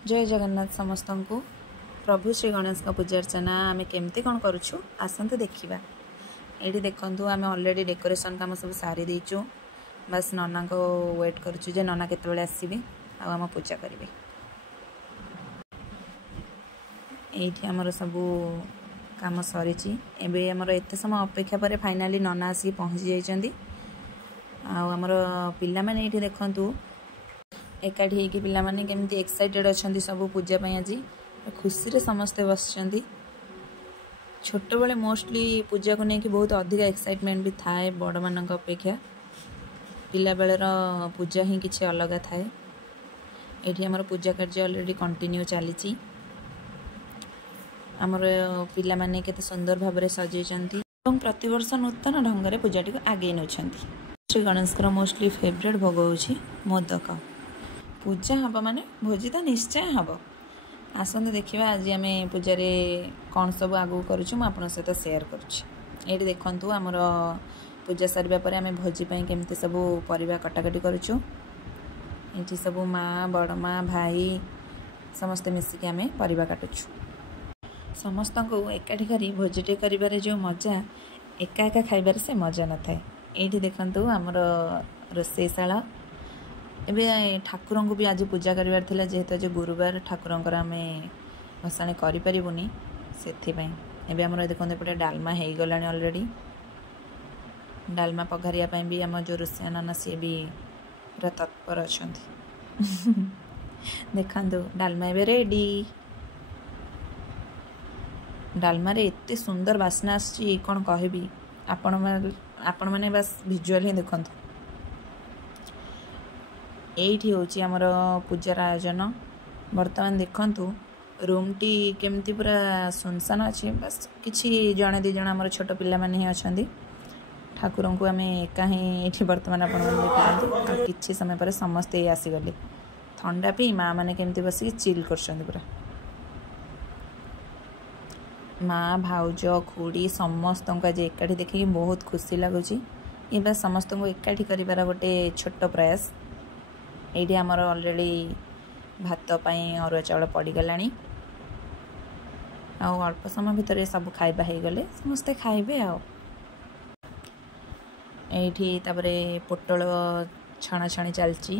जय जगन्नाथ समस्त को प्रभु श्री गणेश का पूजा अर्चना आम केमती कौन करुँ आसतु देखा। ये देखु आम अलरेडी डेकोरेशन काम सब सारी देचु बस नना को वेट करुँ जे नना केतबेले आसबे आम पूजा करेंगे। ये आमर सब काम सरी एमर एत समय अपेक्षा पर फाइनाली नना आसिक पहुँची जाइए। आमर पिला माने ये देखु एकाठी होगी पिला माने केमती एक्साइटेड अच्छा सब पूजा आज खुशी रे समस्ते बस छोट बड़े मोस्टली पूजा को लेकिन बहुत अधिक एक्साइटमेंट भी थाए बड़ मान अपेक्षा पिला बेलर पूजा ही किसी अलग थाए। ये आमर पूजा कार्य ऑलरेडी कंटिन्यू चली आमर पिला माने केते सुंदर भाव सजाई प्रतिवर्ष नूतन ढंग से पूजाटी को आगे नौ श्री गणेश मोस्टली फेवरेट भोग होची मोदक। पूजा हम माने भोजी तो निश्चय हम आसते देखा आज आम पूजारे कौन सब आगू करुँ मुझे सहित सेयार करुँच। ये देखु आमर पूजा सरिबा परे आम भोजी केमती सब परिबा कटाकटी करुँ। ये सब माँ बड़ माँ भाई समस्ते मिसिक आम परिबा काटुछु। समस्त को एकाठी करी भोजीटे कर जो मजा एका एका खाइबार से मजा न थाए। ये देखु आमर रोषेशाला एवं ठाकुर को भी आज पूजा करार थिला जेहेतु आज गुरुवार ठाकुर आम भसाणी करूनी से आमर देखो एपटे डालमा हो गला अलरेडी डालमा पघारिया भी आम जो रोषिया नाना सी भी पूरा तत्पर अच्छा देखु डालमा ए रेडी डालमा रे एते सुंदर बास्ना आसी कौन कहबी आपण मैंने बस विजुअल ही देखु। यही हूँ आमर पूजार आयोजन बर्तमान देखु रूम टी केमती पूरा सुनसान अच्छे बस किसी जड़े दिज आम छोट पिला माने ही अच्छा ठाकुर को आम एका ही ये बर्तमान देखते किसी समय पर समस्ते आसीगले थंडा पी माँ मैंने केमती बसिक चिल कर पूरा माँ भाउज खुड़ी समस्त को आज एकाठी देखिए बहुत खुशी लगुच। ये बस समस्त को एकाठी कर गोटे छोट प्रयास। ये आमर ऑलरेडी भात अरुआ चाउल पड़गला अल्प समय भितर सब खाइबा हो गले समस्ते खाइबे ये पोटल छणा छणी चलची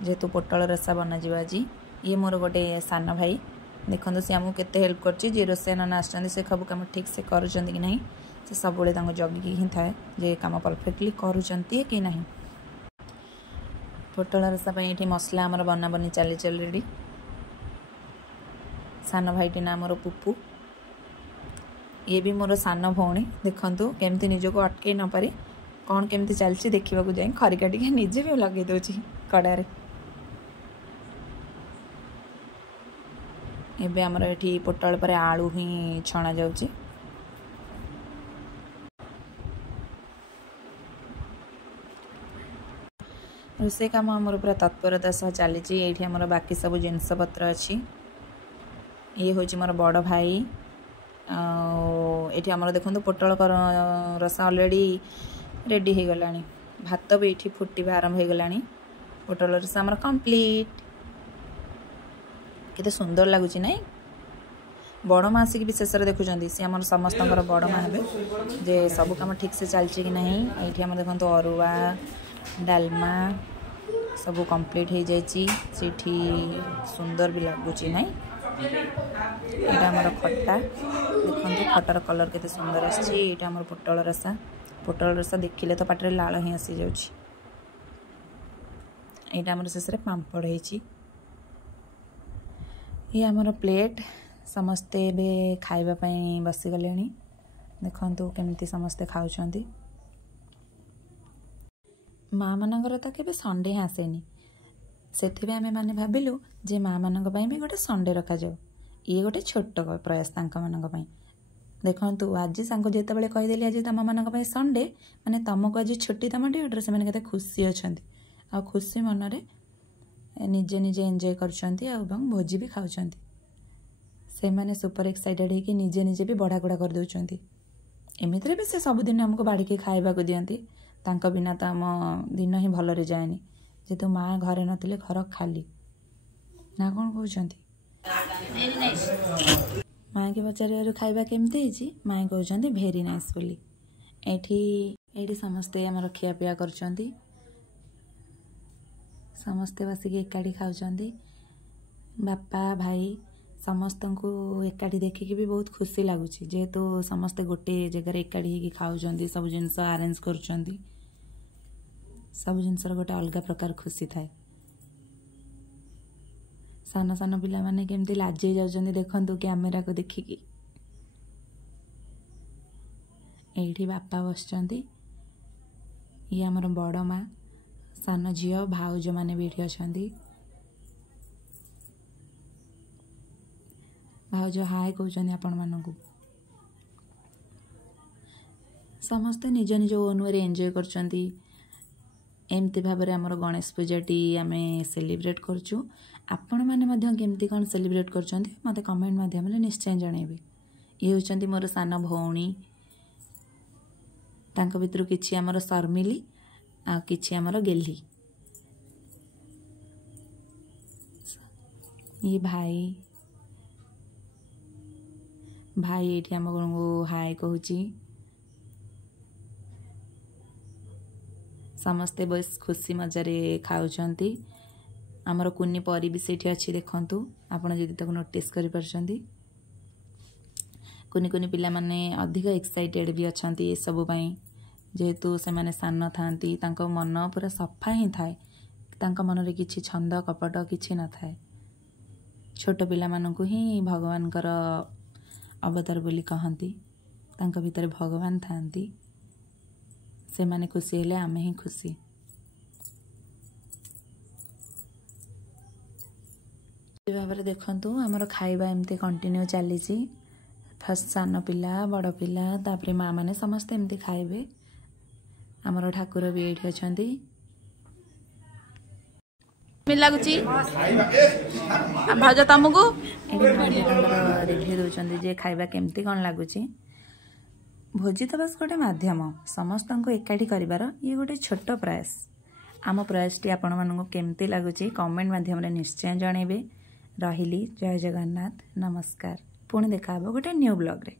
जेहेतु पोटल रसा बनाजी आज ये मोर गोटे सान भाई देखो सी आमको केते हेल्प करची जे रोषे नाना आसछन से सब काम ठीक से करूछन कि नहीं से सब बेले जगिकी ही थाए जे काम परफेक्टली करूछंती कि नहीं। पोटल रसा ये मसला आमर बना बनी चली ऑलरेडी सान भाईटी ना मोर पुपू ये भी मोर सान भौणी देखु केमती निजको अटकई न पारे कौन केमती चलती देखा जाए खरिका टी निजे भी लगे दूची कड़ारे। एबे आमर ये पोटल पर आलू ही छणा जाउची रोषे काम आमर पूरा तत्परता सह चली। ये आमर बाकी सब जिनस पत्र अच्छी ये हूँ मोर बड़ भाई ये आमर देखो पोटल रसा ऑलरेडी रेडी हो गला भात भी ये फुटवा आरंभ हो गला पोटल रसा आमर कंप्लीट केते सुंदर लगुच ना बड़ माँ आसिक भी शेष देखुं सी आम समस्त बड़ माँ हे जे सब कम ठीक से चलती कि नहीं। ये आम देखो अरुआ डालमा सब कंप्लीट हो जाइए सुंदर भी लगुच ना। यहाँ आमर खट्टा देखो खटार कलर केते सुंदर आम पोटल रसा देखिले तो पाटे लाल ही आसी जाऊँ। यहाँ आमर शेष पांपड़ हो ये आमर प्लेट समस्ते बे खाइबापी बसीगले देखु केमती समस्ते खाऊँ। माँ मानकर तो केबे संडे ही आसेनी से आम मैंने भाविलु जे माँ मान भी गोटे संडे रखा जाऊ ये गोटे छोट प्रयास मान देखु आज सांग जिते कहीदेली आज तुम मान संडे माने तुमको आज छुट्टी तुम ड्यूटी से केते खुशी अच्छा आ खुशी मनरे निजे निजे एंजॉय कर भोजी भी खाऊँ से माने सुपर एक्साइटेड है कि निजे निजे भी बढ़ाकुड़ा कर दौरान एमती भी से सबुदिन आमको बाड़िकी खाइबा दियंती तांका बिना तो आम दिन ही भलरे जाएनी जेहेतु माँ घरे नथिले घर खाली ना कौन कहते माँ के पचार खाଇବା केमती ହେଇଛି माँ कहते भेरी नाइस बोली। एठी समस्ते आमर खियापिया करछंती समस्ते बसिक एकाठी खाउछंती बापा भाई समस्त को एकाठी देखिकी भी बहुत खुशी लगुच जेहेतु समस्ते गोटे जगह एकाठी होगी खाउछंती सब जिनस अरेंज करछंती सब जिनसर गोटे अलग प्रकार खुशी थाए। सान सान पिला माने केमती लाजै जाउछंती देखंतु कैमेरा को देखिकी। एठी बापा बसचंती ये हमर बड़ माँ सान झियो भाउज माने भी एठी अछंती। भाउज हाय कहउछंती आपण मानकु समस्ते निज निज ओन वे एंजॉय करछंती। एमती भाबरे हमर गणेश पूजाटी आमे सेलिब्रेट करछु। आपण माने मध्य केमती कोन सेलिब्रेट करछंती मते कमेंट माध्यम रे निश्चय जणेबे। ये होचंती मोर सान भौणी तांको भितरु किछि हमर शर्मिली आ किछि हमर गेल्ही। ये भाई एठी हमको हाय कहूची। समस्ते बस खुशी मजारे खाउछंती। आमर कुनी परी भी सेठी अच्छी देखंतु आपण जदि तक नोटिस करि परछंती। कुनी कुनी पिला माने अधिक एक्साइटेड भी अछंती ए सब पई जेहेतु से माने सान थांती तांको मन पूरा सफा ही थाए। तांको मन रे किछि छंद कपट किछि न थाए। छोट पिला मानकु ही भगवान कर अवतार बोली कहंती तांको भीतर भगवान थांती से माने खुशी हेले आमे ही खुशी। भाव देखु आमर खाइबा एमती कंटिन्यू चली फर्स्ट सान पिला बड़ पिला तापर माँ मैंने समस्ते एमती खाइबे। आमर ठाकुर भी ये अच्छा लगुच भाज तुमको रिव्यू दौरान जे खाइबा केमती कौन लगुच। भोजी तो बस गोटे माध्यम समस्त को एकाठी करिवार ये गोटे छोट प्रयास। आम प्रयासटी आपण मानक केमती लगुच कमेंट माध्यम रे निश्चय जणेबे। रहिली जय जगन्नाथ नमस्कार पुणी देखा गोटे न्यू ब्लॉग रे।